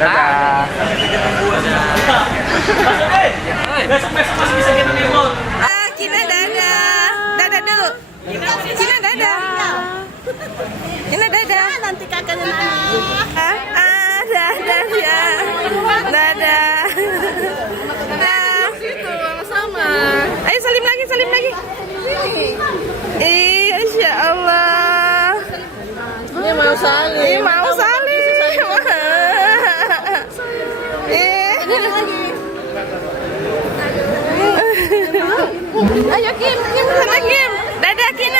Dadah. Kina dadah. Dadah dulu. Kina dadah. Kina dadah. Nanti kakaknya Dadah ya. Dadah. situ sama-sama. Ayo salim lagi, salim lagi. Insya Allah. Ini mau salim. Mau salim. Ayo Kim, Kim sana Kim. Dadah Kina.